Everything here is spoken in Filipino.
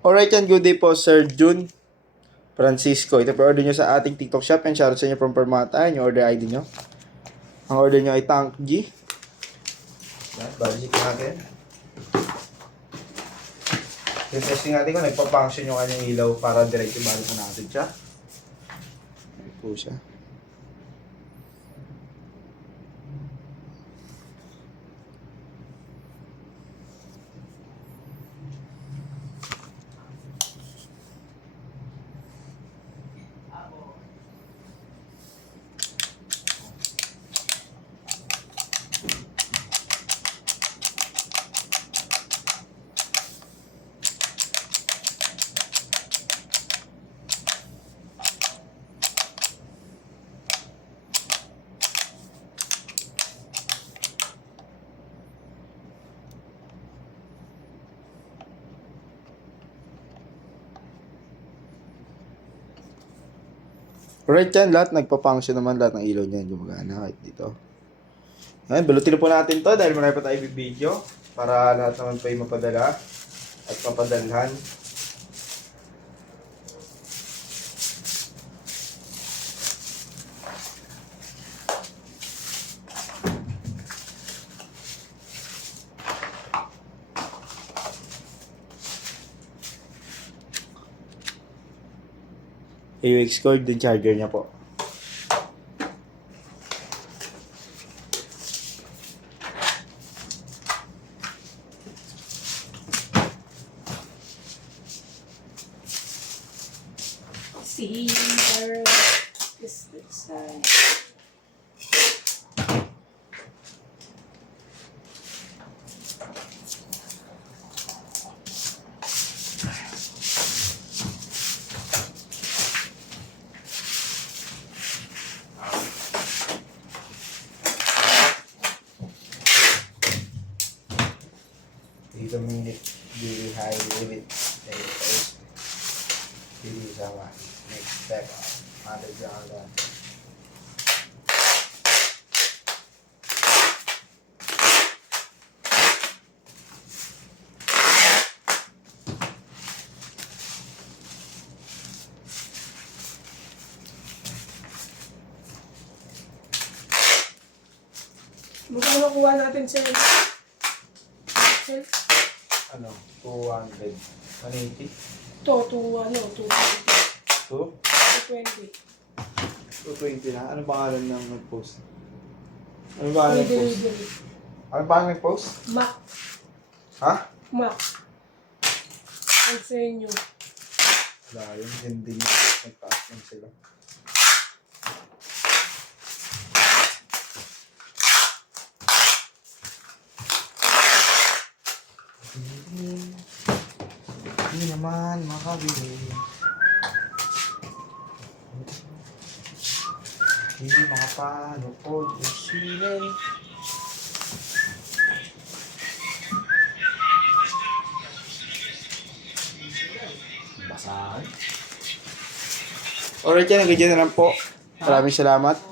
Alright yan, good day po Sir June Francisco. Ito po order nyo sa ating TikTok shop and shoutout sa inyo from Permata. Yung order ID nyo. Ang order nyo ay Tank G. Yan, balik natin. Yung testing natin kung nagpa-function yung kanyang ilaw para direct yung balik na natin siya. Ayan po siya. Alright yan, lahat nagpa-function naman, lahat ng ilaw niyan gumagana kahit dito. Ayan, balutin po natin to dahil marami pa tayo video para lahat naman po ay mapadala at mapadalhan. AUX cord, yung charger niya po. See her is the side. Dito minute, really high limit. Dito sama. Next step, underground. Magkano kuha natin, sir? Sir? Ano? 200. 180? Ito, 220. 2? 220. 220 na? Ano pangalan ng nag-post? Ano pangalan ng post? Delivery. Ano pangalan ng post? Mac. Ha? Mac. Ang sa inyo. Wala yun. Hindi. Nagtaas lang sila. Hindi naman makabili. Hindi makapanood yung sine. Basahan. Alright yan, hanggang dyan na lang po. Maraming salamat.